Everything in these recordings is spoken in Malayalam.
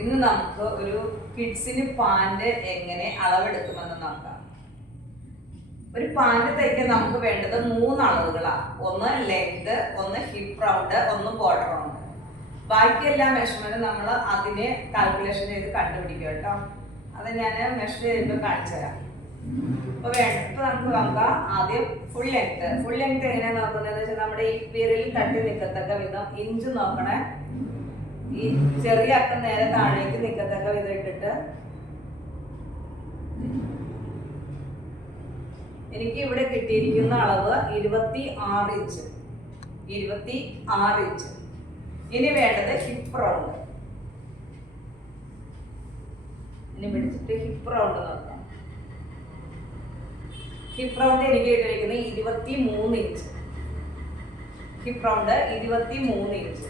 ഇന്ന് നമുക്ക് ഒരു കിഡ്സിന് പാൻറ് എങ്ങനെ അളവെടുക്കുമെന്ന് നോക്കാം. ഒരു പാൻറ് തയ്ക്കാൻ നമുക്ക് വേണ്ടത് 3 അളവുകളാണ്. ഒന്ന് ലെങ്ത്, ഒന്ന് ഹിപ്പ് റൗണ്ട്, ഒന്ന് ബോർഡർ റൗണ്ട്. ബാക്കി എല്ലാ മെഷർമെന്റ് നമ്മൾ അതിനെ കാൽക്കുലേഷൻ ചെയ്ത് കണ്ടുപിടിക്കും കേട്ടോ. അത് ഞാൻ മെഷർ ചെയ്യുമ്പോൾ കാണിച്ചു തരാം. ഇപ്പൊ നമുക്ക് നോക്കാം. ആദ്യം ഫുൾ ലെങ്ത് എങ്ങനെയാണ് നോക്കുന്നത് വെച്ചാൽ നമ്മുടെ ഈ വിരലിൽ തട്ടി നിൽക്കത്തക്ക വിധം ഇഞ്ച് നോക്കണേ. ഈ ചെറിയ അക്കം നേരെ താഴേക്ക് നിൽക്കത്തക്ക വിധം ഇട്ടിട്ട് എനിക്ക് ഇവിടെ കിട്ടിയിരിക്കുന്ന അളവ് 26 ഇഞ്ച്. ഇനി വേണ്ടത് ഹിപ്പ് റൗണ്ട്. ഇനി പിടിച്ചിട്ട് ഹിപ്പ് റൗണ്ട് നോക്കാം. ഹിപ്പ് റൗണ്ട് എനിക്ക് കിട്ടിയിരിക്കുന്നത് 23 ഇഞ്ച്. Hip round 23 inch.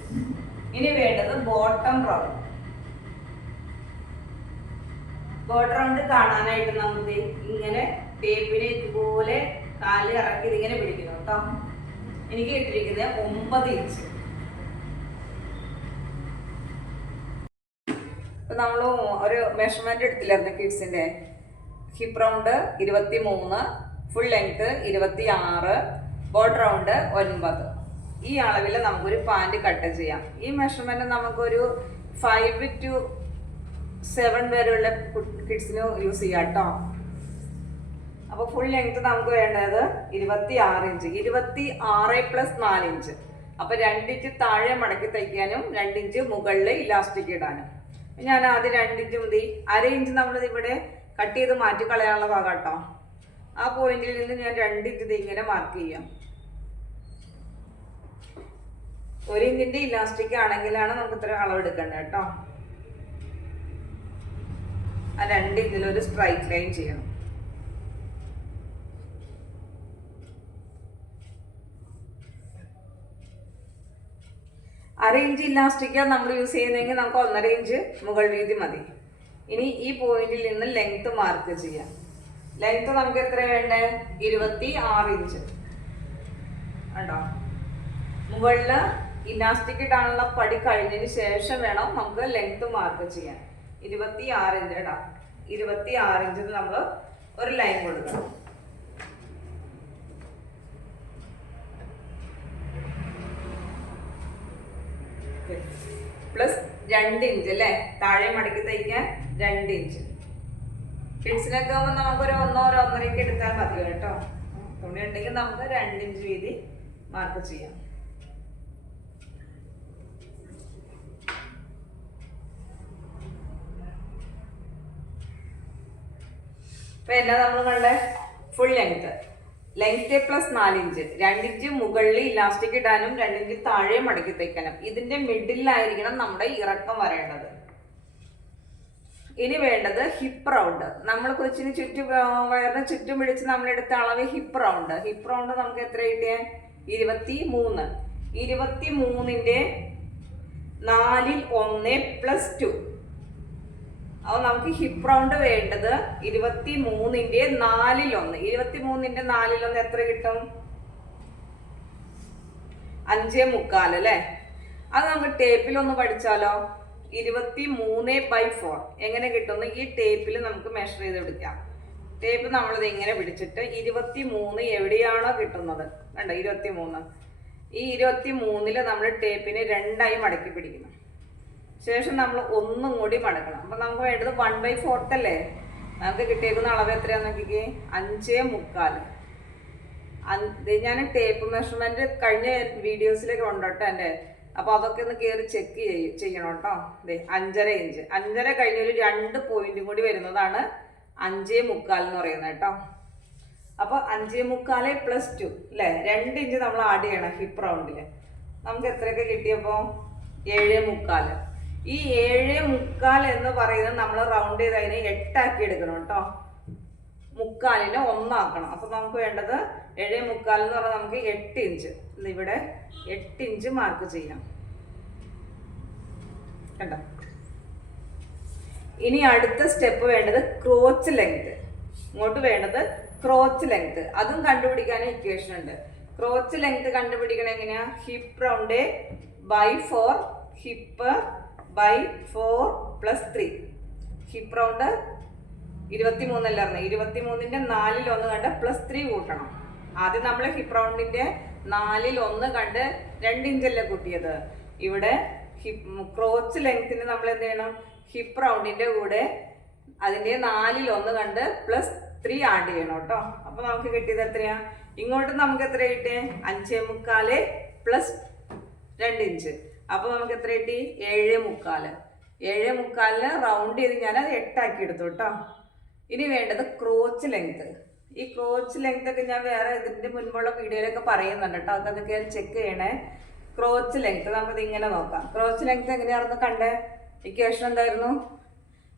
ഇനി വേണ്ടത് ബോട്ടം റൗണ്ട്. ബോട്ടം റൗണ്ട് കാണാനായിട്ട് നമുക്ക് ഇങ്ങനെ ടേപ്പിനെ ഇതുപോലെ കാല് ഇറക്കി ഇതിങ്ങനെ പിടിക്കണം കേട്ടോ. എനിക്ക് കിട്ടിയിരിക്കുന്നത് 9 ഇഞ്ച്. ഇപ്പൊ നമ്മൾ ഒരു മെഷർമെന്റ് എടുത്തില്ലായിരുന്നു കിഡ്സിന്റെ. Hip round 23, full length 26, bottom round 9. ഈ അളവിൽ നമുക്കൊരു പാൻറ് കട്ട് ചെയ്യാം. ഈ മെഷർമെന്റ് നമുക്കൊരു 5 to 7 വരെയുള്ള കിഡ്സിന് യൂസ് ചെയ്യാം കേട്ടോ. അപ്പോൾ ഫുൾ ലെങ്ത് നമുക്ക് വേണ്ടത് 26 ഇഞ്ച്. 26 + 4 ഇഞ്ച്. അപ്പോൾ 2 ഇഞ്ച് താഴെ മടക്കി തയ്ക്കാനും 2 ഇഞ്ച് മുകളിൽ ഇലാസ്റ്റിക് ഇടാനും. ഞാൻ ആദ്യം 2 ഇഞ്ച് മതി. 1/2 ഇഞ്ച് നമ്മൾ ഇവിടെ കട്ട് ചെയ്ത് മാറ്റി കളയാനുള്ള ഭാഗം കേട്ടോ. ആ പോയിന്റിൽ നിന്ന് ഞാൻ 2 ഇഞ്ച് ഇങ്ങനെ മാർക്ക് ചെയ്യാം. 1 ഇഞ്ചിന്റെ ഇലാസ്റ്റിക് ആണെങ്കിലാണ് നമുക്ക് ഇത്ര അളവ് എടുക്കേണ്ടത് കേട്ടോ. ആ 2 ഇഞ്ചിൽ ഒരു സ്ട്രൈറ്റ് ലൈൻ ചെയ്യണം. അര ഇഞ്ച് ഇലാസ്റ്റിക്കാണ് നമ്മൾ യൂസ് ചെയ്യുന്നതെങ്കിൽ നമുക്ക് 1.5 ഇഞ്ച് മുകൾ വീതി മതി. ഇനി ഈ പോയിന്റിൽ നിന്ന് ലെങ്ത് മാർക്ക് ചെയ്യാം. ലെങ്ത് നമുക്ക് എത്ര വേണ്ടേ? 26 ഇഞ്ച് ഉണ്ടോ. മുകളിൽ ഇലാസ്റ്റിക് ഇടാനുള്ള പടി കഴിഞ്ഞതിന് ശേഷം വേണം നമുക്ക് ലെങ്ത് മാർക്ക് ചെയ്യാൻ. 26 ഇഞ്ച് ഇടാം. 26 ഇഞ്ചിൽ നമ്മൾ ഒരു ലൈൻ കൊടുക്കണം. പ്ലസ് 2 ഇഞ്ച് അല്ലേ, താഴെ മടക്കി തയ്ക്കാൻ 2 ഇഞ്ച്. കിഡ്സിനൊക്കെ ആകുമ്പോൾ നമുക്കൊരു 1-1.5 എടുത്താൽ മതി കേട്ടോ. തുണി ഉണ്ടെങ്കിൽ നമുക്ക് 2 ഇഞ്ച് വീതി മാർക്ക് ചെയ്യാം. ഇപ്പൊ എന്നാ നമ്മൾ കണ്ടേ? Full length + 4 inch. 2 ഇഞ്ച് മുകളിൽ ഇലാസ്റ്റിക് ഇടാനും 2 ഇഞ്ച് താഴെ മടക്കി തയ്ക്കാനും. ഇതിന്റെ മിഡിലായിരിക്കണം നമ്മുടെ ഇറക്കം വരേണ്ടത്. ഇനി വേണ്ടത് ഹിപ്പ് റൗണ്ട്. നമ്മൾ കൊച്ചിന് ചുറ്റും വയറിന് ചുറ്റും പിടിച്ച് നമ്മളെടുത്ത അളവ് ഹിപ്പ് റൗണ്ട്. ഹിപ്പ് റൗണ്ട് നമുക്ക് എത്ര കിട്ടിയേ? 23. 23ന്റെ 4/1 + 2. അപ്പോൾ നമുക്ക് ഹിപ്പ് റൗണ്ട് വേണ്ടത് 23ന്റെ 4/1. 23ന്റെ 4/1 എത്ര കിട്ടും? 5.25 അല്ലേ. അത് നമുക്ക് ടേപ്പിൽ ഒന്ന് പഠിച്ചാലോ. 23/4 എങ്ങനെ കിട്ടുന്നു? ഈ ടേപ്പിൽ നമുക്ക് മെഷർ ചെയ്ത് എടുക്കാം. ടേപ്പ് നമ്മളിത് ഇങ്ങനെ പിടിച്ചിട്ട് 23 എവിടെയാണോ കിട്ടുന്നത് കണ്ടോ, 23. ഈ 23ൽ നമ്മൾ ടേപ്പിനെ 2ആയി മടക്കി പിടിക്കണം. ശേഷം നമ്മൾ ഒന്നും കൂടി മടക്കണം. അപ്പം നമുക്ക് വേണ്ടത് 1/4 അല്ലേ. നമുക്ക് കിട്ടിയേക്കുന്ന അളവ് എത്രയാന്ന് നോക്കിക്കേ? 5.25. ഞാൻ ടേപ്പ് മെഷർമെന്റ് കഴിഞ്ഞ വീഡിയോസിലൊക്കെ ഉണ്ട് കേട്ടോ എൻ്റെ. അപ്പോൾ അതൊക്കെ ഒന്ന് കയറി ചെക്ക് ചെയ്യണം കേട്ടോ. 5.5 ഇഞ്ച്. 5.5 കഴിഞ്ഞൊരു 2 പോയിന്റും കൂടി വരുന്നതാണ് 5.25 എന്ന് പറയുന്നത് കേട്ടോ. അപ്പോൾ 5.25 + 2 അല്ലേ, 2 ഇഞ്ച് നമ്മൾ ആഡ് ചെയ്യണം ഹിപ്പ് റൗണ്ടിൽ. നമുക്ക് എത്രയൊക്കെ കിട്ടിയപ്പോൾ? 7.25. ഈ 7.25 എന്ന് പറയുന്നത് നമ്മൾ റൗണ്ട് ചെയ്ത് അതിനെ 8 ആക്കി എടുക്കണം കേട്ടോ. 3/4 1 ആക്കണം. അപ്പൊ നമുക്ക് വേണ്ടത് 7.25 എന്ന് പറഞ്ഞാൽ നമുക്ക് 8 ഇഞ്ച്. ഇവിടെ 8 ഇഞ്ച് മാർക്ക് ചെയ്യാം കണ്ടോ. ഇനി അടുത്ത സ്റ്റെപ്പ് വേണ്ടത് ക്രോച്ച് ലെങ്ത്. ഇങ്ങോട്ട് വേണ്ടത് ക്രോച്ച് ലെങ്ത്. അതും കണ്ടുപിടിക്കാൻ ഇക്വേഷൻ ഉണ്ട്. ക്രോച്ച് ലെങ്ത് കണ്ടുപിടിക്കണം എങ്ങനെയാ? Hip round /4 hip /4 +3. Hip round 23 അല്ലായിരുന്നു, 23ന്റെ 4-1 കണ്ട് +3 കൂട്ടണം. ആദ്യം നമ്മൾ ഹിപ്പ് റൗണ്ടിന്റെ 4-1 കണ്ട് 2 ഇഞ്ചല്ലേ കൂട്ടിയത്. ഇവിടെ ക്രോച്ച് ലെങ്ത്തിന് നമ്മൾ എന്ത് ചെയ്യണം? ഹിപ്പ് റൗണ്ടിന്റെ കൂടെ അതിന്റെ 4-1 കണ്ട് +3 ആഡ് ചെയ്യണം കേട്ടോ. അപ്പൊ നമുക്ക് കിട്ടിയത് എത്രയാ? ഇങ്ങോട്ട് നമുക്ക് എത്ര കിട്ടിയേ? 5.25 + 2 ഇഞ്ച്. അപ്പൊ നമുക്ക് എത്ര കിട്ടി? 7.25. 7.25 റൗണ്ട് ചെയ്ത് ഞാൻ അത് 8 ആക്കി എടുത്തു കേട്ടോ. ഇനി വേണ്ടത് ക്രോച്ച് ലെങ്ത്. ഈ ക്രോച്ച് ലെങ്ത് ഒക്കെ ഞാൻ വേറെ ഇതിന്റെ മുൻപുള്ള വീഡിയോയിലൊക്കെ പറയുന്നുണ്ട് കേട്ടോ. അതൊക്കെ ചെക്ക് ചെയ്യണേ. ക്രോച്ച് ലെങ്ത് നമുക്കത് ഇങ്ങനെ നോക്കാം. ക്രോച്ച് ലെങ്ത് എങ്ങനെയായിരുന്നു കണ്ടേ? ഇക്വേഷൻ എന്തായിരുന്നു?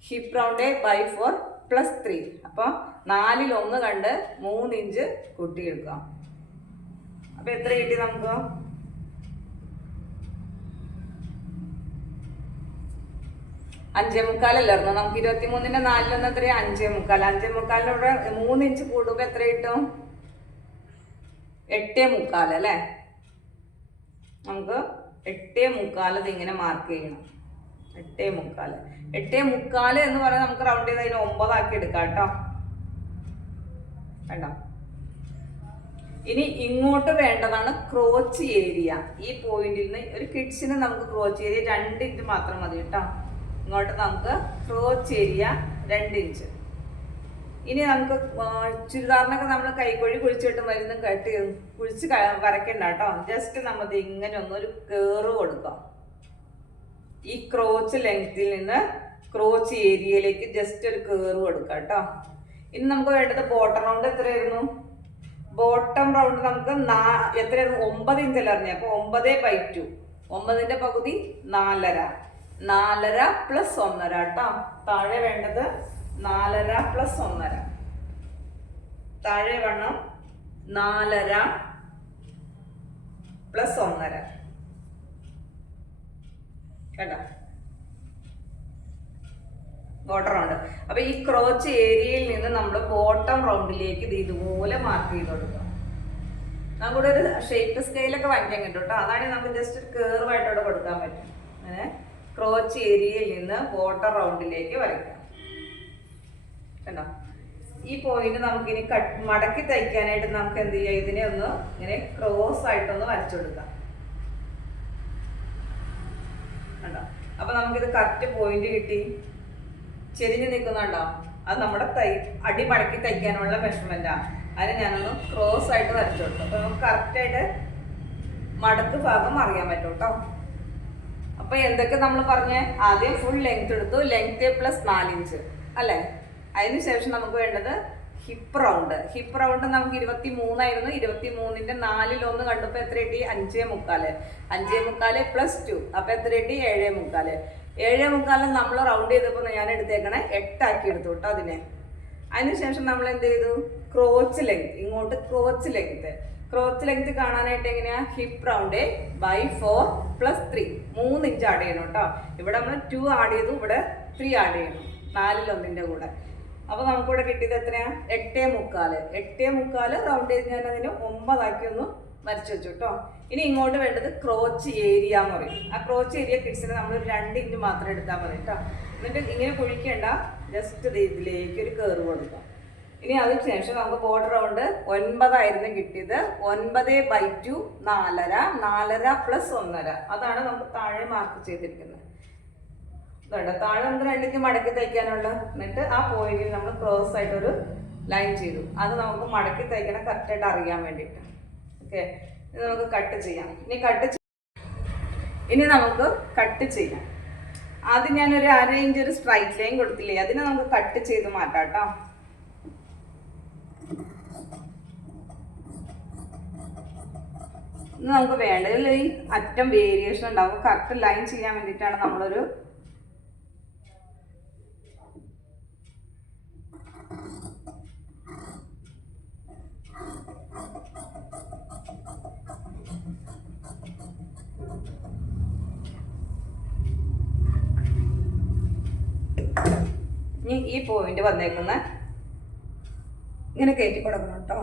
Hip round /4 +3. അപ്പോൾ 4-1 കണ്ട് 3 ഇഞ്ച് കൂട്ടിയെടുക്കാം. അപ്പൊ എത്ര കിട്ടി നമുക്ക്? 5.25 അല്ലായിരുന്നു. നമുക്ക് 23ന്റെ 4-1 എത്രയാ? 5.25. 5.25 3 ഇഞ്ച് കൂടുമ്പോ എത്ര കിട്ടും? 8.25 അല്ലേ? നമുക്ക് 8.25 ഇങ്ങനെ മാർക്ക് ചെയ്യണം. 8.25. 8.25 എന്ന് പറഞ്ഞാൽ നമുക്ക് റൗണ്ട് ചെയ്ത് അതിന് 9 ആക്കി എടുക്കാം കേട്ടോ. വേണ്ട. ഇനി ഇങ്ങോട്ട് വേണ്ടതാണ് ക്രോച്ച് ഏരിയ. ഈ പോയിന്റിൽ നിന്ന് ഒരു കിഡ്സിന് നമുക്ക് ക്രോച്ച് ഏരിയ 2 ഇഞ്ച് മാത്രം മതി കേട്ടോ. ഇങ്ങോട്ട് നമുക്ക് ക്രോച്ച് ഏരിയ 2 ഇഞ്ച്. ഇനി നമുക്ക് ചുരിദാറിനൊക്കെ നമ്മൾ കൈക്കൊഴി കുഴിച്ചിട്ട് മരുന്ന് കുഴിച്ച് വരയ്ക്കണ്ട കേട്ടോ. ജസ്റ്റ് നമ്മൾ ഇങ്ങനെ ഒന്നൊരു കേറ് കൊടുക്കാം. ഈ ക്രോച്ച് ലെങ്ത്തിൽ നിന്ന് ക്രോച്ച് ഏരിയയിലേക്ക് ജസ്റ്റ് ഒരു കേറ് കൊടുക്കാം കേട്ടോ. ഇനി നമുക്ക് വേണ്ടത് ബോട്ടം റൗണ്ട് എത്രയായിരുന്നു? ബോട്ടം റൗണ്ട് നമുക്ക് എത്രയായിരുന്നു? 9 ഇഞ്ച് അല്ല അറിഞ്ഞ. അപ്പൊ 9/2. 9ന്റെ പകുതി 4.5. 4.5 + 1.5 കേട്ടോ. താഴെ വേണ്ടത് 4.5 + 1.5. താഴെ വേണം 4.5 + 1.5 കേട്ടോ. Bottom round. അപ്പൊ ഈ ക്രോച്ച് ഏരിയയിൽ നിന്ന് നമ്മൾ ബോട്ടം റൗണ്ടിലേക്ക് ഇത് ഇതുപോലെ മാർക്ക് ചെയ്ത് കൊടുക്കാം. നമുക്കിവിടെ ഒരു ഷേപ്പ് സ്കെയിലൊക്കെ വരയ്ക്കാൻ കിട്ടും കേട്ടോ. അതാണെങ്കിൽ നമുക്ക് ജസ്റ്റ് ഒരു കേർവായിട്ടോടെ കൊടുക്കാൻ പറ്റും. അങ്ങനെ ക്രോച്ച് ഏരിയയിൽ നിന്ന് ബോട്ടം റൗണ്ടിലേക്ക് വരയ്ക്കാം കണ്ടോ. ഈ പോയിന്റ് നമുക്കിനി മടക്കി തയ്ക്കാനായിട്ട് നമുക്ക് എന്ത് ചെയ്യാം? ഇതിനെ ഒന്ന് ഇങ്ങനെ ക്രോസ് ആയിട്ടൊന്ന് വരച്ചു കൊടുക്കാം കണ്ടോ. അപ്പൊ നമുക്കിത് കറക്റ്റ് പോയിന്റ് കിട്ടി. ചെരിഞ്ഞ് നിൽക്കുന്നുണ്ടോ? അത് നമ്മുടെ അടി മടക്കി തയ്ക്കാനുള്ള മെഷർമെന്റാ. അതിന് ഞാനൊന്ന് ക്രോസ് ആയിട്ട് വരച്ചു കൊടുത്തു. അപ്പൊ നമുക്ക് കറക്റ്റായിട്ട് മടക്ക് ഭാഗം അറിയാൻ പറ്റും കേട്ടോ. അപ്പൊ എന്തൊക്കെ നമ്മൾ പറഞ്ഞേ? ആദ്യം ഫുൾ ലെങ്ത് എടുത്തു. ലെങ്ത് +4 ഇഞ്ച് അല്ലേ? അതിനുശേഷം നമുക്ക് വേണ്ടത് ഹിപ്പ് റൗണ്ട്. ഹിപ്പ് റൗണ്ട് നമുക്ക് 23 ആയിരുന്നു. 23ന്റെ 4-1 കണ്ടപ്പോ എത്ര കിട്ടി? 5.25. 5.25 + 2 അപ്പൊ എത്ര കിട്ടി? 7.25. 7.25 നമ്മൾ റൗണ്ട് ചെയ്തപ്പോൾ ഞാൻ എടുത്തേക്കണേ 8 ആക്കി എടുത്തു കേട്ടോ അതിനെ. അതിനുശേഷം നമ്മൾ എന്ത് ചെയ്തു? Crotch length. ഇങ്ങോട്ട് ക്രോച്ച് ലെങ്ത്. ക്രോച്ച് ലെങ്ത് കാണാനായിട്ട് എങ്ങനെയാ? Hip round /4 + 3. 3 ഇഞ്ച് ആഡ് ചെയ്യണം കേട്ടോ. ഇവിടെ നമ്മൾ 2 ആഡ് ചെയ്തു, ഇവിടെ 3 ആഡ് ചെയ്യണം 4-1ന്റെ കൂടെ. അപ്പൊ നമുക്കിവിടെ കിട്ടിയത് എത്രയാ? 8.25. 8.25 റൗണ്ട് ചെയ്ത് ഞാൻ അതിന് 9 ആക്കി ഒന്ന് വരച്ചു വെച്ചു കേട്ടോ. ഇനി ഇങ്ങോട്ട് വേണ്ടത് ക്രോച്ച് ഏരിയ എന്ന് പറയും. ആ ക്രോച്ച് ഏരിയ കിഡ്സിന് നമ്മൾ 2 ഇഞ്ച് മാത്രം എടുത്താൽ മതി കേട്ടോ. എന്നിട്ട് ഇങ്ങനെ കുഴിക്കേണ്ട, ജസ്റ്റ് ഇതിലേക്ക് ഒരു കേറ് കൊടുക്കാം. ഇനി അതിനുശേഷം നമുക്ക് ബോർഡർ റൗണ്ട് 9 ആയിരുന്നു കിട്ടിയത്. 9/2 4.5. 4.5 + 1.5 അതാണ് നമുക്ക് താഴെ മാർക്ക് ചെയ്തിരിക്കുന്നത്. താഴെ നമുക്ക് 2 ഇഞ്ച് മടക്കി തയ്ക്കാനുള്ള. എന്നിട്ട് ആ പോയിന്റിൽ നമ്മൾ ക്രോസ് ആയിട്ടൊരു ലൈൻ ചെയ്തു. അത് നമുക്ക് മടക്കി തയ്ക്കണം കറക്റ്റായിട്ട് അറിയാൻ വേണ്ടിയിട്ട്. ഓക്കെ, ഇത് നമുക്ക് കട്ട് ചെയ്യാം. ഇനി നമുക്ക് കട്ട് ചെയ്യാം. ആദ്യം ഞാനൊരു 1/2 ഇഞ്ച് ഒരു സ്ട്രൈറ്റ് ലൈൻ കൊടുത്തില്ലേ, അതിനെ നമുക്ക് കട്ട് ചെയ്ത് മാറ്റാം കേട്ടോ. ഇന്ന് നമുക്ക് വേണ്ടതിൽ ഈ അറ്റം വേരിയേഷൻ ഉണ്ടാവും. കറക്റ്റ് ലൈൻ ചെയ്യാൻ വേണ്ടിയിട്ടാണ് നമ്മളൊരു ഈ പോയിന്റ് വന്നേക്കുന്ന ഇങ്ങനെ കയറ്റി കൊടുക്കണം കേട്ടോ.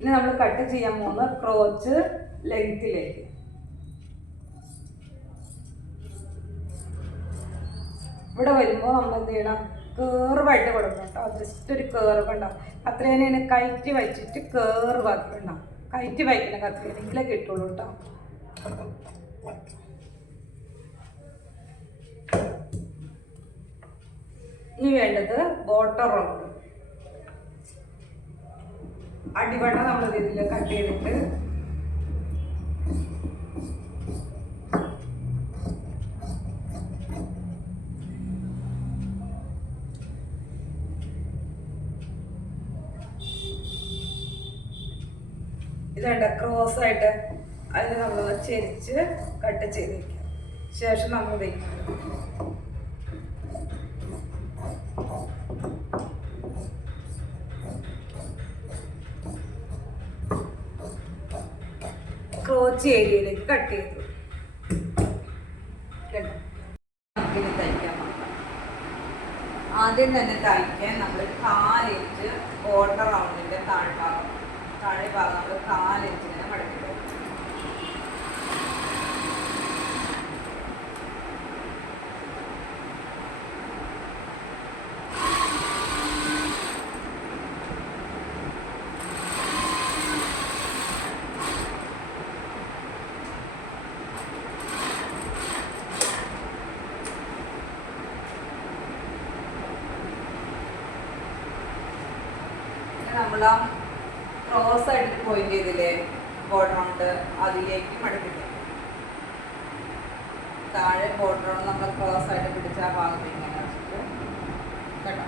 ഇനി നമ്മൾ കട്ട് ചെയ്യാൻ പോകുന്ന ക്രോച്ച് ലെങ്ത്തിലേക്ക്. ഇവിടെ വരുമ്പോൾ നമ്മൾ എന്ത് ചെയ്യണം, കേർവായിട്ട് കൊടുക്കണം കേട്ടോ. ജസ്റ്റ് ഒരു കേർവ് ഉണ്ടാവും. കത്രികേനെ കയറ്റി വെച്ചിട്ട് കേർവാക്കി ഉണ്ടാവും. കയറ്റി വയ്ക്കുന്ന കത്രികയിലെങ്കിലേ കിട്ടുള്ളൂ കേട്ടോ. ഇനി വേണ്ടത് ബോട്ടം റൗണ്ട്. അടിവണ്ണം നമ്മൾ ഇതിൽ കട്ട് ചെയ്തിട്ട് ഇതുണ്ട് ക്രോസ് ആയിട്ട് അതിന് നമ്മൾ ചെരിച്ച് കട്ട് ചെയ്ത് വയ്ക്കാം. ശേഷം നമ്മൾ ക്രോച്ച് ഏരിയയിലേക്ക് കട്ട് ചെയ്തു. നമുക്കിനി തയ്ക്കാൻ നോക്കാം. ആദ്യം തന്നെ തയ്ക്കാൻ നമ്മൾ 4 ഇഞ്ച് ബോർഡർ റൗണ്ടിൻ്റെ താഴെ ഭാഗം നമ്മൾ 4 ഇഞ്ചിനെ മടക്കി തരും. നമ്മൾ ആ ക്രോസ് ആയിട്ട് പോയിന്റ് ചെയ്തില്ലേ ബോർഡർ റൗണ്ട്, അതിലേക്ക് മടക്കില്ല. താഴെ ബോർഡർ റൗണ്ട് നമ്മൾ ക്രോസ് ആയിട്ട് പിടിച്ച ആ ഭാഗത്ത് ഇങ്ങനെ വെച്ചിട്ട് കേട്ടോ.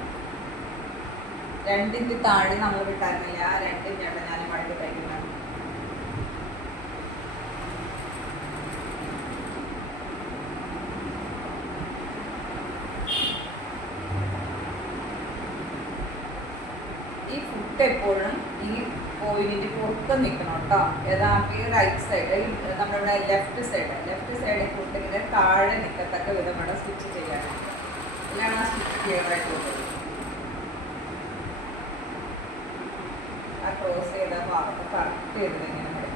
2 ഇഞ്ച് താഴെ നമ്മൾ വിട്ടായിരുന്നില്ല. ആ 2 ഇഞ്ചാണ് ഞാൻ മടക്കി തയ്ക്കുന്നത്. ഈ ഫുട്ട് എപ്പോഴും ഈ പോയിന്റിന്റെ പുറത്ത് നിൽക്കണം കേട്ടോ. ഏതാക്കി റൈറ്റ് സൈഡ്, നമ്മുടെ ലെഫ്റ്റ് സൈഡ് ഫുട്ട് ഇങ്ങനെ താഴെ നിൽക്കത്തക്ക വിധം വേണം സ്റ്റിച്ച് ചെയ്യാൻ. ഇതിലാണ് ആ സ്റ്റിച്ച് ക്ലിയർ ആയിട്ട് പോകുന്നത്. ആ ക്രോസ് ചെയ്ത ഭാഗത്ത് കറക്റ്റ് ചെയ്തത് ഇങ്ങനെ മടക്കും.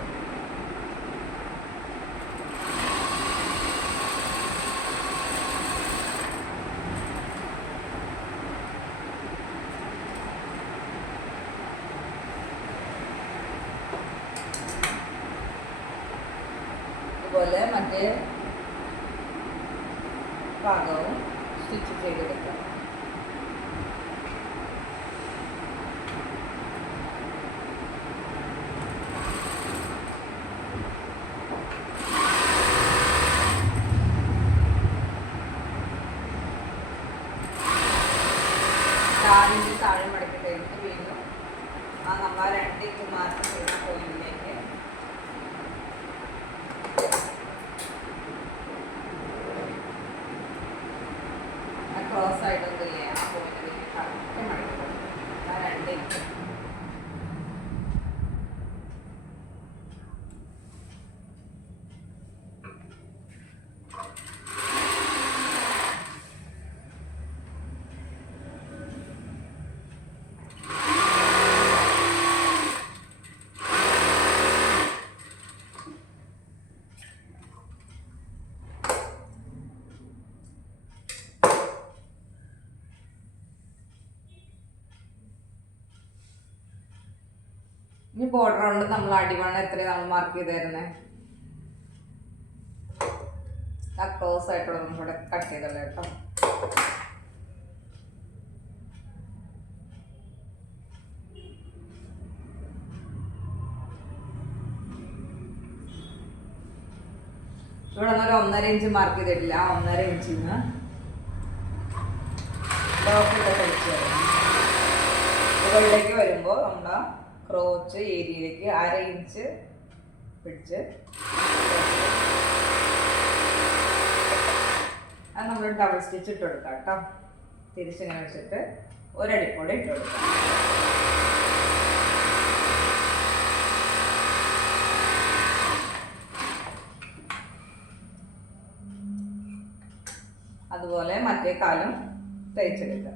അതുപോലെ മറ്റേ ഭാഗവും സ്റ്റിച്ച് ചെയ്തെടുക്കാം. താഴെ മടക്കി കഴിഞ്ഞിട്ട് വീണ്ടും ആ നമ്മൾ 2 ഇഞ്ച് മാർക്ക് ചെയ്യുന്ന പോയിന്റിലേക്ക് ക്രോസ് ആയിട്ടൊന്നില്ലേ ആ പോയിന്റിലേക്ക് കറക്റ്റ് മടക്കി ആ 2 ഇഞ്ച്. ഇനി ബോർഡർ റൗണ്ട് നമ്മൾ അടിവണ്ണം എത്രയാണ് നമ്മൾ മാർക്ക് ചെയ്തായിരുന്നേ, ആ ക്രോസ് ആയിട്ടുള്ള നമ്മളിവിടെ കട്ട് ചെയ്തല്ലോ കേട്ടോ. ഇവിടെ നിന്ന് 1.5 ഇഞ്ച് മാർക്ക് ചെയ്തിട്ടില്ല. ആ 1.5 ഇഞ്ചിന്ന് മുകളിലേക്ക് വരുമ്പോൾ നമ്മുടെ ക്രോച്ച് ഏരിയയിലേക്ക് 1/2 ഇഞ്ച് പിടിച്ച് അത് നമ്മൾ ഡബിൾ സ്റ്റിച്ച് ഇട്ട് കൊടുക്കാം കേട്ടോ. തിരിച്ചിങ്ങനെ വെച്ചിട്ട് ഒരടിക്കൂടെ ഇട്ട് കൊടുക്കാം. അതുപോലെ മറ്റേ കാലും തയ്ച്ചെടുക്കാം.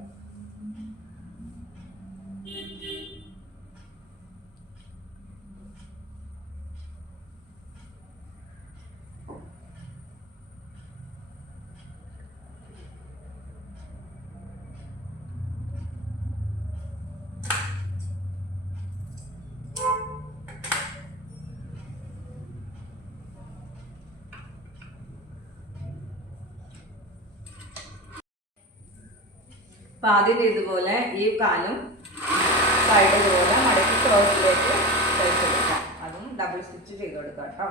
അപ്പം ആദ്യം ഇതുപോലെ ഈ കാലും സൈഡ് ഇതുപോലെ മടക്കി ക്രോസിലേക്ക് തയ്ച്ചെടുക്കാം. അതും ഡബിൾ സ്റ്റിച്ച് ചെയ്ത് കൊടുക്കാം കേട്ടോ.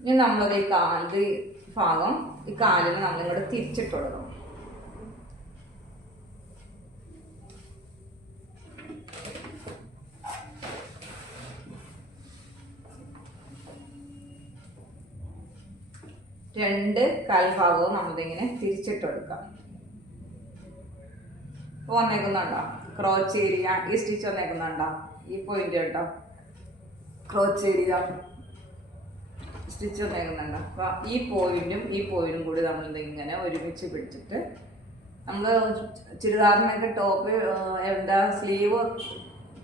ഇനി നമ്മളത് ഈ ഭാഗം ഈ കാലിന് നമ്മളിങ്ങോട്ട് തിരിച്ചിട്ട് കൊടുക്കണം. രണ്ട് കാൽഭാഗവും നമ്മളിങ്ങനെ തിരിച്ചിട്ട് കൊടുക്കാം. വന്നേക്കുന്നുണ്ടോ ക്രോച്ച് ഏരിയ? ഈ സ്റ്റിച്ച് വന്നേക്കുന്നുണ്ടോ? ഈ പോയിന്റ് കേട്ടോ ക്രോച്ച് ഏരിയ സ്റ്റിച്ച് വന്നേക്കുന്നുണ്ടോ? അപ്പോൾ ഈ പോയിന്റും കൂടി നമ്മൾ ഇങ്ങനെ ഒരുമിച്ച് പിടിച്ചിട്ട് നമ്മൾ ചുരിദാറിനൊക്കെ ടോപ്പ് എന്താ സ്ലീവ്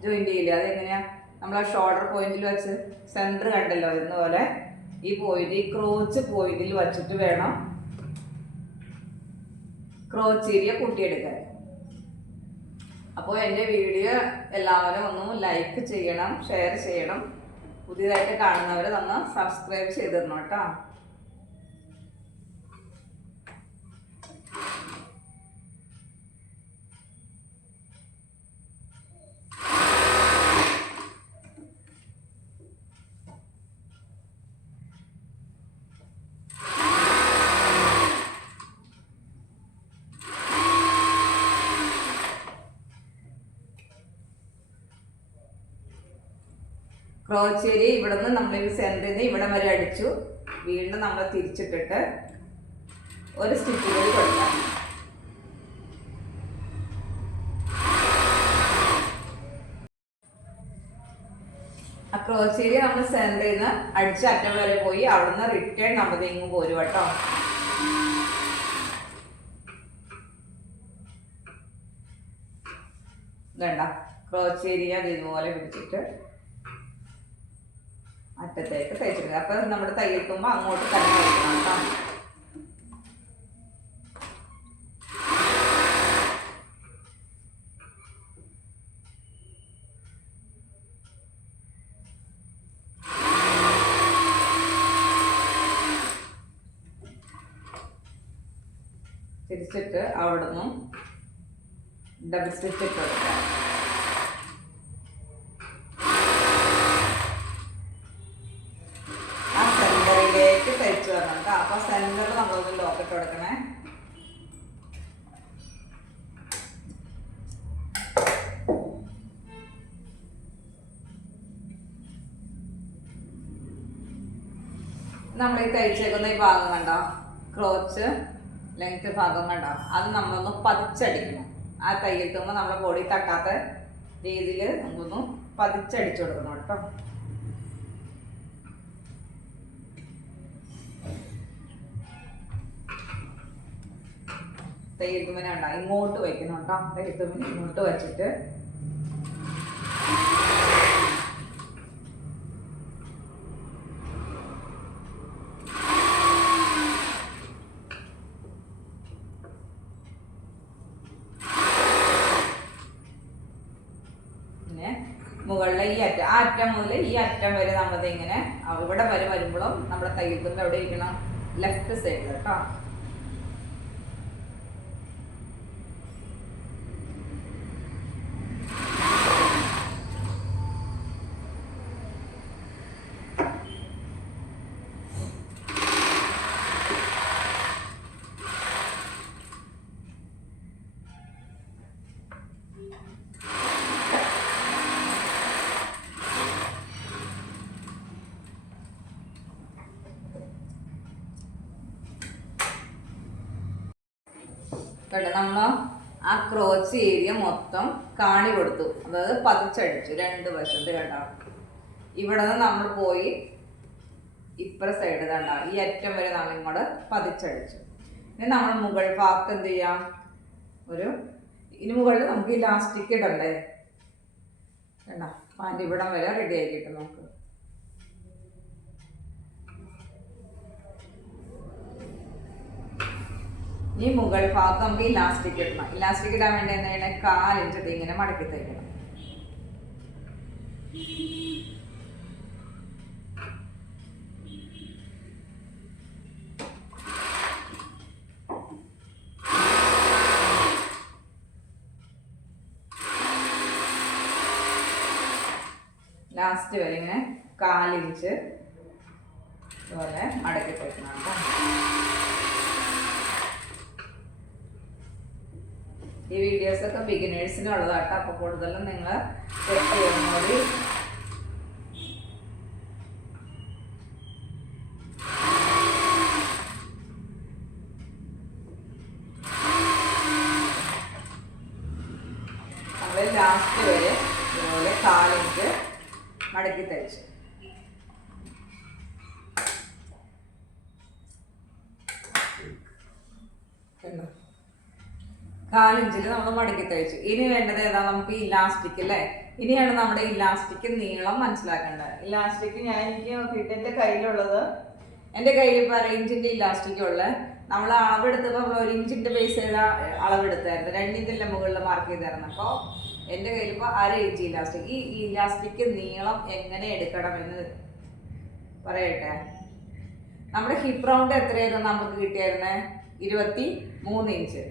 ജോയിൻ്റ് ചെയ്യില്ലേ, അതെങ്ങനെയാണ് നമ്മൾ ആ ഷോൾഡർ പോയിന്റിൽ വെച്ച് സെൻറ്റർ കണ്ടല്ലോ എന്ന പോലെ ഈ പോയിന്റ് ഈ ക്രോച്ച് പോയിന്റിൽ വച്ചിട്ട് വേണം ക്രോച്ച് ഏരിയ കൂട്ടിയെടുക്കാൻ. അപ്പോൾ എൻ്റെ വീഡിയോ എല്ലാവരും ഒന്ന് ലൈക്ക് ചെയ്യണം, ഷെയർ ചെയ്യണം. പുതിയതായിട്ട് കാണുന്നവർ ഒന്ന് സബ്സ്ക്രൈബ് ചെയ്തിടണം കേട്ടോ. ക്രോച്ച് ഏരിയ ഇവിടെ നിന്ന് നമ്മൾ ഈ സെൻറ്ററിൽ നിന്ന് ഇവിടം വരെ അടിച്ചു. വീണ്ടും നമ്മൾ തിരിച്ചിട്ടിട്ട് ഒരു സ്റ്റിച്ച് കൂടി കൊടുക്കാം. ആ ക്രോച്ച് ഏരിയ നമ്മൾ സെൻറ്ററിൽ നിന്ന് അടിച്ച അറ്റം വരെ പോയി അവിടെ നിന്ന് റിട്ടേൺ നമ്മൾ ഇങ്ങും പോരും കേട്ടോ. വേണ്ട ക്രോച്ച് ഏരിയ അത് ഇതുപോലെ പിടിച്ചിട്ട് അറ്റത്തേക്ക് തയ്ച്ചെടുക്കുക. അപ്പം നമ്മുടെ തയ്യൽ തുമ്പ് അങ്ങോട്ട് തന്നെ വയ്ക്കണം കേട്ടോ. തിരിച്ചിട്ട് അവിടെ നിന്നും ഡബിൾ സ്റ്റിച്ച് ഇട്ട് കൊടുക്കാം. തയ്ച്ചു വരണം കേട്ടോ. അപ്പൊ സെന്ററിൽ നമ്മളൊന്ന് ലോക്കറ്റ് കൊടുക്കണേ. നമ്മൾ ഈ തയ്ച്ചേക്കുന്ന ഈ ഭാഗം കണ്ടോ, ക്രോച്ച് ലെങ്ത് ഭാഗം കണ്ടോ, അത് നമ്മളൊന്ന് പതിച്ചടിക്കണം. ആ തയ്യൽ തുമ്പ് നമ്മളെ ബോഡി തട്ടാത്ത രീതിയിൽ നമുക്കൊന്ന് പതിച്ചടിച്ചു കൊടുക്കണം കേട്ടോ. തയ്യൽത്തുമ്പിനെ ഉണ്ടോ ഇങ്ങോട്ട് വയ്ക്കണം കേട്ടോ. തയ്യൽത്തുമ്പിനെ ഇങ്ങോട്ട് വെച്ചിട്ട് പിന്നെ മുകളിലെ ഈ അറ്റം, ആ അറ്റം മുതൽ ഈ അറ്റം വരെ നമ്മളത് ഇങ്ങനെ ഇവിടെ വരെ വരുമ്പോഴും നമ്മുടെ തയ്യൽത്തുമ്പ് എവിടെ ഇരിക്കണം? ലെഫ്റ്റ് സൈഡിൽ കേട്ടോ. കേട്ടോ നമ്മൾ ആ ക്രോച്ച് ഏരിയ മൊത്തം കാണി കൊടുത്തു, അതായത് പതിച്ചടിച്ചു രണ്ട് വശത്ത് കേട്ടോ. ഇവിടെ നിന്ന് നമ്മൾ പോയി ഇപ്പുറ സൈഡ് കണ്ട ഈ അറ്റം വരെ നമ്മൾ ഇങ്ങോട്ട് പതിച്ചടിച്ചു. ഇനി നമ്മൾ മുകൾ ഭാഗത്ത് എന്ത് ചെയ്യാം? ഇനി മുകളിൽ നമുക്ക് ഇലാസ്റ്റിക് ഇടണ്ടേ വേണ്ട. പാൻറ് ഇവിടം വരെ റെഡി ആക്കിയിട്ട് നമുക്ക് ഈ മുകൾ ഭാഗത്ത് നമുക്ക് ഇലാസ്റ്റിക് ഇടണം. ഇലാസ്റ്റിക് ഇടാൻ വേണ്ടി എന്താണ് 1/4 ഇഞ്ച് ഇങ്ങനെ മടക്കി തയ്ക്കണം. ലാസ്റ്റ് വരെ ഇങ്ങനെ 1/4 ഇഞ്ച് ഇതുപോലെ മടക്കി തയ്ക്കണം കേട്ടോ. ഈ വീഡിയോസൊക്കെ ബിഗിനേഴ്സിനുള്ളതാട്ടോ. അപ്പോൾ കൂടുതലും നിങ്ങൾ ചെക്ക് ചെയ്യാൻ മതി. നമ്മൾ ലാസ്റ്റ് വരെ ഇതുപോലെ 1/4 ഇഞ്ച് മടക്കി തയ്ച്ചു. കണ്ടോ? 1/4 ഇഞ്ചിൽ നമ്മൾ മടക്കി തയ്ച്ചു. ഇനി വേണ്ടത് ഏതാ? നമുക്ക് ഇലാസ്റ്റിക് അല്ലേ. ഇനിയാണ് നമ്മുടെ ഇലാസ്റ്റിക് നീളം മനസ്സിലാക്കേണ്ടത്. ഇലാസ്റ്റിക് എനിക്ക് നോക്കിയിട്ട് എൻ്റെ കയ്യിലുള്ളത്, എൻ്റെ കയ്യിൽ ഇപ്പോൾ 1/2 ഇഞ്ചിൻ്റെ ഇലാസ്റ്റിക് ഉള്ളത്. നമ്മൾ അളവെടുത്തപ്പോൾ 1 ഇഞ്ചിൻ്റെ ബേസ് ചെയ്ത അളവെടുത്തായിരുന്നു. 2 ഇഞ്ചിൻ്റെ മുകളിൽ മാർക്ക് ചെയ്തായിരുന്നു. അപ്പോൾ എൻ്റെ കയ്യിൽ ഇപ്പോൾ 1/2 ഇഞ്ച് ഇലാസ്റ്റിക്. ഈ ഇലാസ്റ്റിക് നീളം എങ്ങനെ എടുക്കണമെന്ന് പറയട്ടെ. നമ്മുടെ ഹിപ്പ് റൗണ്ട് എത്രയായിരുന്നു നമുക്ക് കിട്ടിയായിരുന്നേ? 23 ഇഞ്ച്.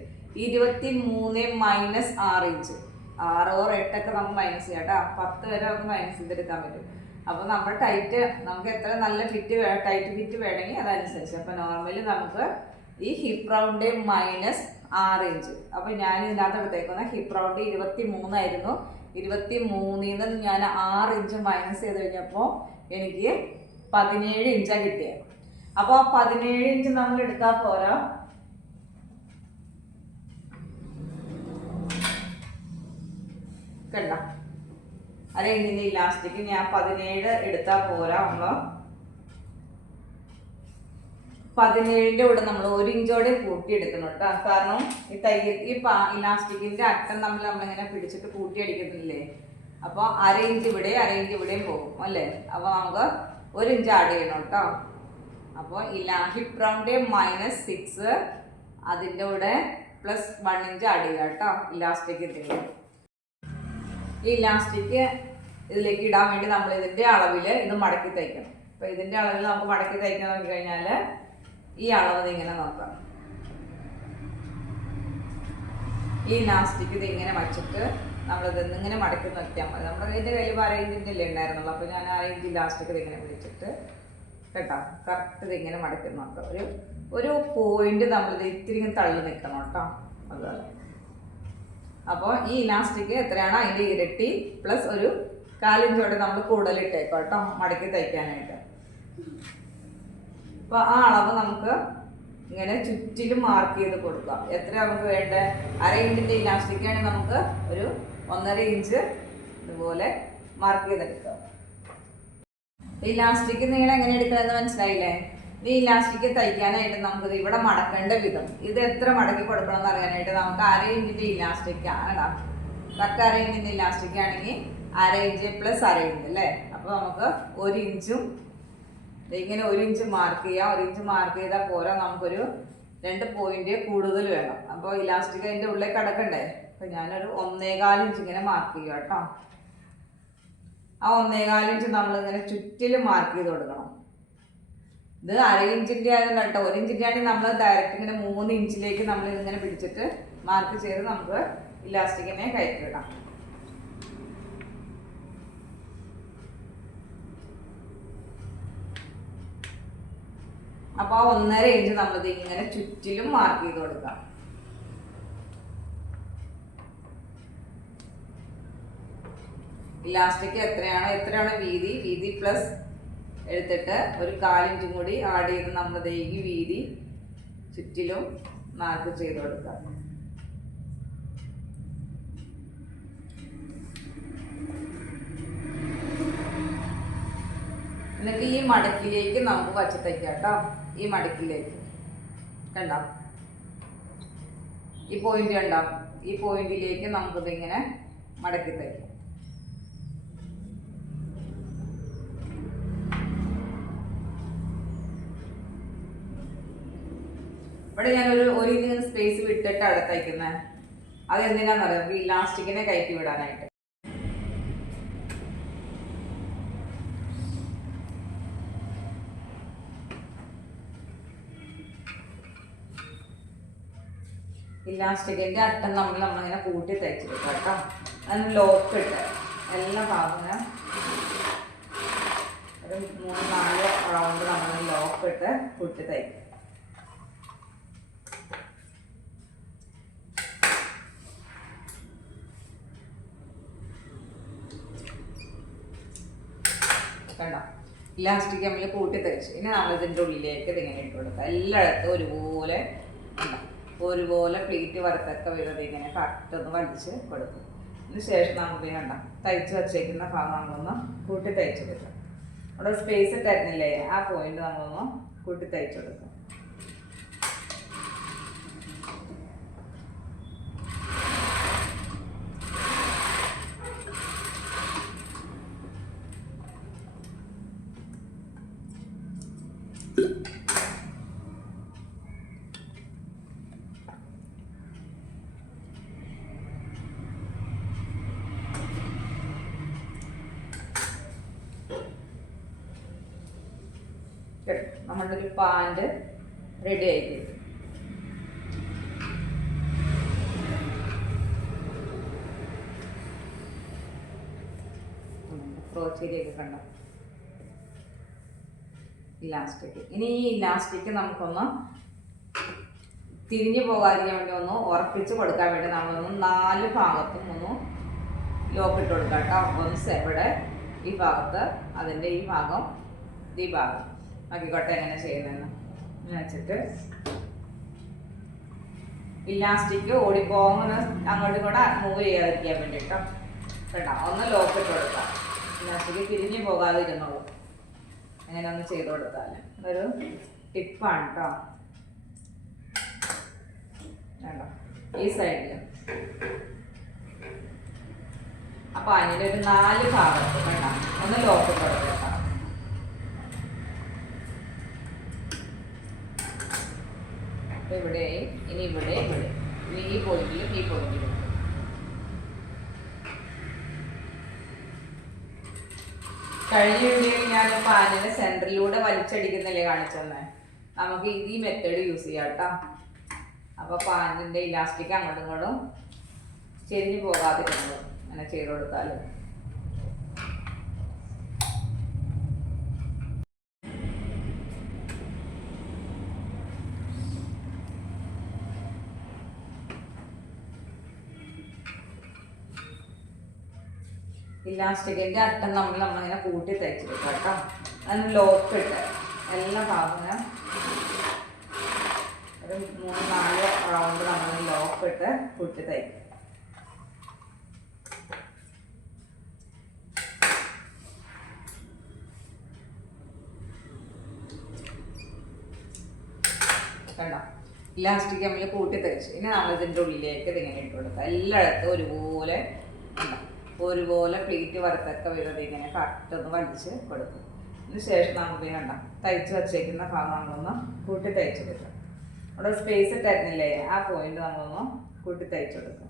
23 minus 6 inch. 6 or 8 നമുക്ക് മൈനസ് ചെയ്യാം കേട്ടോ. 10 വരെ നമുക്ക് മൈനസ് ചെയ്തെടുക്കാൻ പറ്റും. അപ്പോൾ നമ്മുടെ ടൈറ്റ് നമുക്ക് എത്ര നല്ല ടൈറ്റ് ഫിറ്റ് വേണമെങ്കിൽ അതനുസരിച്ച്. അപ്പോൾ നോർമലി നമുക്ക് ഈ ഹിപ്പ് റൗണ്ട് മൈനസ് 6 ഇഞ്ച്. അപ്പോൾ ഞാൻ ഇതിനകത്ത് എടുത്തേക്കുന്ന ഹിപ്പ് റൗണ്ട് 23 ആയിരുന്നു. 23 നിന്ന് ഞാൻ 6 ഇഞ്ച് മൈനസ് ചെയ്ത് കഴിഞ്ഞപ്പോൾ എനിക്ക് 17 ഇഞ്ചാണ് കിട്ടിയത്. അപ്പോൾ ആ 17 ഇഞ്ച് നമ്മൾ എടുത്താൽ പോരാ, കണ്ട 1/2 ഇഞ്ചിൻ്റെ ഇലാസ്റ്റിക് ഞാൻ 17 എടുത്താൽ പോരാ. നമ്മൾ 17ൻ്റെ കൂടെ നമ്മൾ 1 ഇഞ്ചോടെ കൂട്ടിയെടുക്കണം കേട്ടോ. കാരണം ഈ ഇലാസ്റ്റിക്കിൻ്റെ അറ്റം നമ്മളിങ്ങനെ പിടിച്ചിട്ട് കൂട്ടിയടിക്കുന്നില്ലേ. അപ്പോൾ 1/2 ഇഞ്ച് ഇവിടെ 1/2 ഇഞ്ച് ഇവിടെയും പോകും അല്ലേ. അപ്പോൾ നമുക്ക് 1 ഇഞ്ച് ആഡ് ചെയ്യണം കേട്ടോ. അപ്പോൾ ഹിപ്പ് റൗണ്ട് -6 അതിൻ്റെ കൂടെ +1 ഇഞ്ച് ആഡ് ചെയ്യുക കേട്ടോ. ഇലാസ്റ്റിക് ഈ ഇലാസ്റ്റിക് ഇതിലേക്ക് ഇടാൻ വേണ്ടി നമ്മൾ ഇതിൻ്റെ അളവിൽ ഇത് മടക്കി തയ്ക്കണം. അപ്പോൾ ഇതിൻ്റെ അളവിൽ നമുക്ക് മടക്കി തയ്ക്കാൻ നോക്കി കഴിഞ്ഞാൽ ഈ അളവ് ഇങ്ങനെ നോക്കാം. ഈ ഇലാസ്റ്റിക് ഇതിങ്ങനെ വച്ചിട്ട് നമ്മളിത് ഇങ്ങനെ മടക്കി നിർത്തിയാൽ മതി. നമ്മുടെ ഇതിൻ്റെ കയ്യിൽ 1/2 ഇഞ്ചിൻ്റെ അല്ലേ ഉണ്ടായിരുന്നുള്ളൂ. അപ്പോൾ ഞാൻ 1/2 ഇഞ്ച് ഇലാസ്റ്റിക് ഇതിങ്ങനെ പിടിച്ചിട്ട് കേട്ടോ കറക്റ്റ് ഇതിങ്ങനെ മടക്കി നോക്കാം. ഒരു പോയിന്റ് നമ്മളിത് ഇത്തിരി ഇങ്ങനെ തള്ളി നിൽക്കണം കേട്ടോ. അതുപോലെ അപ്പോൾ ഈ ഇലാസ്റ്റിക് എത്രയാണ് അതിൻ്റെ ഇരട്ടി പ്ലസ് ഒരു 1/4 ഇഞ്ചോടെ നമ്മൾ കൂടുതലിട്ടേക്കാം കേട്ടോ മടക്കി തയ്ക്കാനായിട്ട്. അപ്പോൾ ആ അളവ് നമുക്ക് ഇങ്ങനെ ചുറ്റിലും മാർക്ക് ചെയ്ത് കൊടുക്കാം. എത്ര നമുക്ക് വേണ്ടത്? 1/2 ഇഞ്ചിൻ്റെ ഇലാസ്റ്റിക് ആണെങ്കിൽ നമുക്ക് ഒരു 1.5 ഇഞ്ച് ഇതുപോലെ മാർക്ക് ചെയ്തെടുക്കാം. ഇലാസ്റ്റിക് നീളം എങ്ങനെ എടുക്കണമെന്ന് മനസ്സിലായില്ലേ? ഈ ഇലാസ്റ്റിക് തയ്ക്കാനായിട്ട് നമുക്കിത് ഇവിടെ മടക്കേണ്ട വിധം ഇത് എത്ര മടക്കി കൊടുക്കണം എന്ന് അറിയാനായിട്ട് നമുക്ക് 1/2 ഇഞ്ചിൻ്റെ ഇലാസ്റ്റിക് ആണ് കേട്ടോ. കറക്റ്റ് 1/2 ഇഞ്ചിൻ്റെ ഇലാസ്റ്റിക് ആണെങ്കിൽ 1/2 ഇഞ്ച് പ്ലസ് 1/2 ഇഞ്ച് അല്ലേ. അപ്പോൾ നമുക്ക് 1 ഇഞ്ചും ഇങ്ങനെ 1 ഇഞ്ച് മാർക്ക് ചെയ്യാം. 1 ഇഞ്ച് മാർക്ക് ചെയ്താൽ പോരാ, നമുക്കൊരു 2 പോയിന്റ് കൂടുതൽ വേണം. അപ്പോൾ ഇലാസ്റ്റിക് അതിൻ്റെ ഉള്ളിൽ കിടക്കണ്ടേ. അപ്പോൾ ഞാനൊരു 1.25 ഇഞ്ച് ഇങ്ങനെ മാർക്ക് ചെയ്യുക കേട്ടോ. ആ 1.25 ഇഞ്ച് നമ്മളിങ്ങനെ ചുറ്റിലും മാർക്ക് ചെയ്ത് കൊടുക്കണം. ഇത് 1/2 ഇഞ്ചിൻ്റെ ആയതുകൊണ്ട് കേട്ടോ. 1 ഇഞ്ചിൻ്റെ ആണെങ്കിൽ നമ്മൾ ഡയറക്റ്റ് ഇങ്ങനെ 3 ഇഞ്ചിലേക്ക് നമ്മൾ ഇതിങ്ങനെ പിടിച്ചിട്ട് മാർക്ക് ചെയ്ത് നമുക്ക് ഇലാസ്റ്റിക്കിനെ കയറ്റി വിടാം. അപ്പോൾ ആ 1.5 ഇഞ്ച് നമ്മളിത് ഇങ്ങനെ ചുറ്റിലും മാർക്ക് ചെയ്ത് കൊടുക്കാം. ഇലാസ്റ്റിക് എത്രയാണോ വീതി പ്ലസ് എടുത്തിട്ട് ഒരു 1/4 ഇഞ്ചും കൂടി ആഡ് ചെയ്ത് നമ്മൾ ഈ വീതി ചുറ്റിലും മാർക്ക് ചെയ്ത് കൊടുക്കാം. എന്നിട്ട് ഈ മടക്കിലേക്ക് നമുക്ക് വച്ച് തയ്ക്കാം കേട്ടോ. ഈ മടക്കിലേക്ക് കണ്ടോ ഈ പോയിന്റ് കണ്ടോ. ഈ പോയിന്റിലേക്ക് നമുക്കിതിങ്ങനെ മടക്കി തയ്ക്കാം. ഇവിടെ ഞാൻ ഒരു ഇതിന് സ്പേസ് വിട്ടിട്ട് അടുത്തയക്കുന്നത്. അതെന്തിനാണെന്നറിയാം, ഈ ഇലാസ്റ്റിക്കിനെ കയറ്റി വിടാനായിട്ട്. ഇലാസ്റ്റിക്കിന്റെ അറ്റം നമ്മളിങ്ങനെ കൂട്ടി തയ്ച്ചെടുക്കാം കേട്ടോ. അതിന് ലോക്ക് ഇട്ട് എല്ലാ ഭാഗങ്ങളും ഒരു 3-4 റൗണ്ട് നമ്മൾ ലോക്ക് ഇട്ട് കൂട്ടി തയ്ക്കും. കണ്ടോ, ഇലാസ്റ്റിക് നമ്മൾ കൂട്ടി തയ്ച്ചു. ഇനി നമ്മൾ ഇതിൻ്റെ ഉള്ളിലേക്ക് ഇതിങ്ങനെ ഇട്ട് കൊടുക്കുക. എല്ലായിടത്തും ഒരുപോലെ പ്ലീറ്റ് വരത്തക്ക വിധം ഇങ്ങനെ കറക്റ്റ് ഒന്ന് വലിച്ച് കൊടുക്കും. അതിന് ശേഷം നമുക്ക് കണ്ട തയ്ച്ച് വച്ചേക്കുന്ന ഭാഗം നമ്മളൊന്ന് കൂട്ടി തയ്ച്ചെടുക്കാം. അവിടെ സ്പേസ് ഇട്ടായിരുന്നില്ലേ, ആ പോയിന്റ് നമ്മളൊന്ന് കൂട്ടി തയ്ച്ചെടുക്കാം. നമ്മളുടെ ഒരു പാൻറ് റെഡി ആയിട്ട് ക്രോച്ചേരിയൊക്കെ കണ്ട ഇലാസ്റ്റിക്. ഇനി ഈ ഇലാസ്റ്റിക് നമുക്കൊന്ന് തിരിഞ്ഞു പോകാതിരിക്കാൻ വേണ്ടി ഒന്ന് ഉറപ്പിച്ച് കൊടുക്കാൻ വേണ്ടി നമ്മളൊന്ന് 4 ഭാഗത്തും ഒന്ന് ലോക്ക് ഇട്ട് കൊടുക്കാം കേട്ടോ. ഒന്ന് ഇവിടെ ഈ ഭാഗത്ത്, അതിൻ്റെ ഈ ഭാഗം, ഈ ഭാഗം ആക്കിക്കോട്ടെ. എങ്ങനെ ചെയ്യുന്നതെന്ന് വെച്ചിട്ട് ഇലാസ്റ്റിക് ഓടിപ്പോകുന്ന അങ്ങോട്ടും ഇങ്ങോട്ട് മൂവ് ചെയ്യാതിരിക്കാൻ വേണ്ടിട്ടോ കേട്ടോ. ഒന്ന് ലോക്ക് ഇട്ട് കൊടുക്കാം. ഇലാസ്റ്റിക് തിരിഞ്ഞു പോകാതെ ഇരുന്നുള്ളൂ. അങ്ങനെ ഒന്ന് ചെയ്ത് കൊടുത്താൽ അതൊരു ടിപ്പാണ് കേട്ടോ. കേട്ടോ ഈ സൈഡിൽ. അപ്പൊ അതിൻ്റെ ഒരു 4 ഭാഗത്ത് കേട്ടോ ഒന്ന് ലോക്ക് ഇട്ട് കൊടുക്കാം. ഇവിടെ ഇനി ഇവിടെ ഈ പോയിന്റിലും ഈ പോയിന്റിലും കഴിഞ്ഞ വീഡിയോയിൽ ഞാൻ പാനിനെ സെന്ററിലൂടെ വലിച്ചടിക്കുന്നില്ലേ കാണിച്ചെന്നേ. നമുക്ക് ഈ മെത്തേഡ് യൂസ് ചെയ്യാം കേട്ടോ. അപ്പൊ പാനിന്റെ ഇലാസ്റ്റിക് അങ്ങോട്ടും ഇങ്ങോട്ടും ചെരിഞ്ഞു പോകാതിരുന്നത് അങ്ങനെ ചെയ്ത് കൊടുത്താൽ ഇലാസ്റ്റിക്കിന്റെ അറ്റം നമ്മളിങ്ങനെ കൂട്ടി തയ്ച്ചെടുക്കാം കേട്ടോ. അതിന് ലോക്ക് ഇട്ട് എല്ലാ ഭാഗങ്ങളും ഒരു 3-4 റൗണ്ട് നമ്മൾ ലോക്ക് ഇട്ട് കൂട്ടി തയ്ക്കും. കണ്ടോ, ഇലാസ്റ്റിക് നമ്മൾ കൂട്ടി തയ്ച്ചു. ഇനി നമ്മൾ ഇതിൻ്റെ ഉള്ളിലേക്ക് ഇതിങ്ങനെ ഇട്ട് കൊടുക്കാം. എല്ലായിടത്തും ഒരുപോലെ പ്ലീറ്റ് വരത്തക്ക വിധം ഇങ്ങനെ കറക്റ്റ് ഒന്ന് വലിച്ച് കൊടുക്കും. അതിന് ശേഷം നമുക്ക് കണ്ട തയ്ച്ച് വച്ചേക്കുന്ന ഭാഗം നമ്മളൊന്ന് കൂട്ടി തയ്ച്ചെടുക്കാം. അവിടെ സ്പേസ് ഇട്ടായിരുന്നില്ലേ, ആ പോയിന്റ് നമ്മളൊന്ന് കൂട്ടി തയ്ച്ചെടുക്കാം.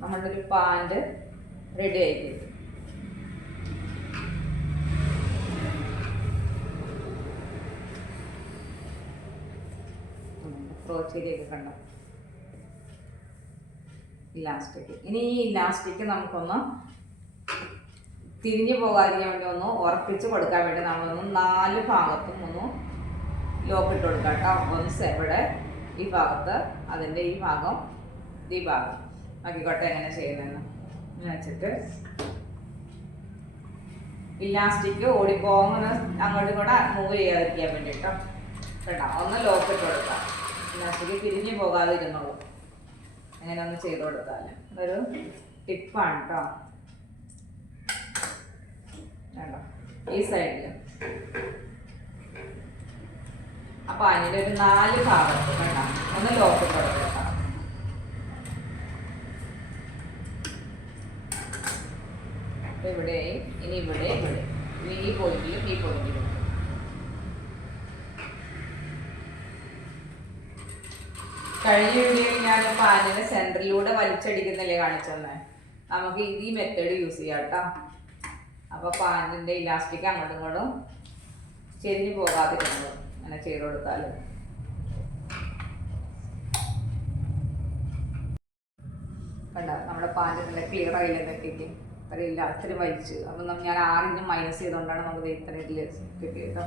നമ്മളുടെ ഒരു പാൻറ് റെഡി ആയിട്ട് ക്രോച്ചേരിയൊക്കെ കണ്ട ഇലാസ്റ്റിക്. ഇനി ഈ ഇലാസ്റ്റിക് നമുക്കൊന്ന് തിരിഞ്ഞു പോകാതിരിക്കാൻ വേണ്ടി ഒന്ന് ഉറപ്പിച്ച് കൊടുക്കാൻ വേണ്ടി നമ്മളൊന്ന് 4 ഭാഗത്തും ഒന്ന് ലോക്ക് ഇട്ട് കൊടുക്കാം കേട്ടോ. ഒന്ന് ഇവിടെ ഈ ഭാഗത്ത്, അതിൻ്റെ ഈ ഭാഗം, ഈ ഭാഗം ആക്കിക്കോട്ടെ. എങ്ങനെ ചെയ്യുന്നതെന്ന് വെച്ചിട്ട് ഇലാസ്റ്റിക് ഓടിപ്പോകുന്ന അങ്ങോട്ടും ഇങ്ങോട്ട് മൂവ് ചെയ്യാതിരിക്കാൻ വേണ്ടിട്ടോ കേട്ടോ. ഒന്ന് ലോക്ക് ഇട്ട് കൊടുക്കാം. ഇലാസ്റ്റിക് തിരിഞ്ഞു പോകാതെ ഇരുന്നുള്ളൂ. അങ്ങനെ ഒന്ന് ചെയ്ത് കൊടുത്താൽ അതൊരു ടിപ്പാണ് കേട്ടോ. വേണ്ട ഈ സൈഡിൽ അപ്പോൾ അതിലൊരു 4 ഭാഗത്ത് വേണ്ട ഒന്ന് ലോക്ക് കൊടുക്കാം. ഇവിടെ ഇനി ഇവിടെ ഈ പോയിന്റിലും ഈ പോയിന്റിലും കഴിഞ്ഞ വീഡിയോയിൽ ഞാൻ പാനിനെ സെൻറ്ററിലൂടെ വലിച്ചടിക്കുന്നില്ലേ കാണിച്ചെന്ന്. നമുക്ക് ഈ മെത്തേഡ് യൂസ് ചെയ്യാം കേട്ടോ. അപ്പോൾ പാനിൻ്റെ ഇലാസ്റ്റിക് അങ്ങോട്ടും ഇങ്ങോട്ടും ചെരിഞ്ഞു പോകാതിരുന്നത് അങ്ങനെ ചെയ്ത് കൊടുത്താൽ കണ്ട നമ്മുടെ പാൻറ് നല്ല ക്ലിയർ ആയില്ല എന്തൊക്കെ അറിയില്ല അത്രയും വലിച്ച്. അപ്പം ഞാൻ 6 ഇഞ്ച് മൈനസ് ചെയ്തുകൊണ്ടാണ് നമുക്ക് ഇത്ര ഇതിൽ കിട്ടിയത് കേട്ടോ.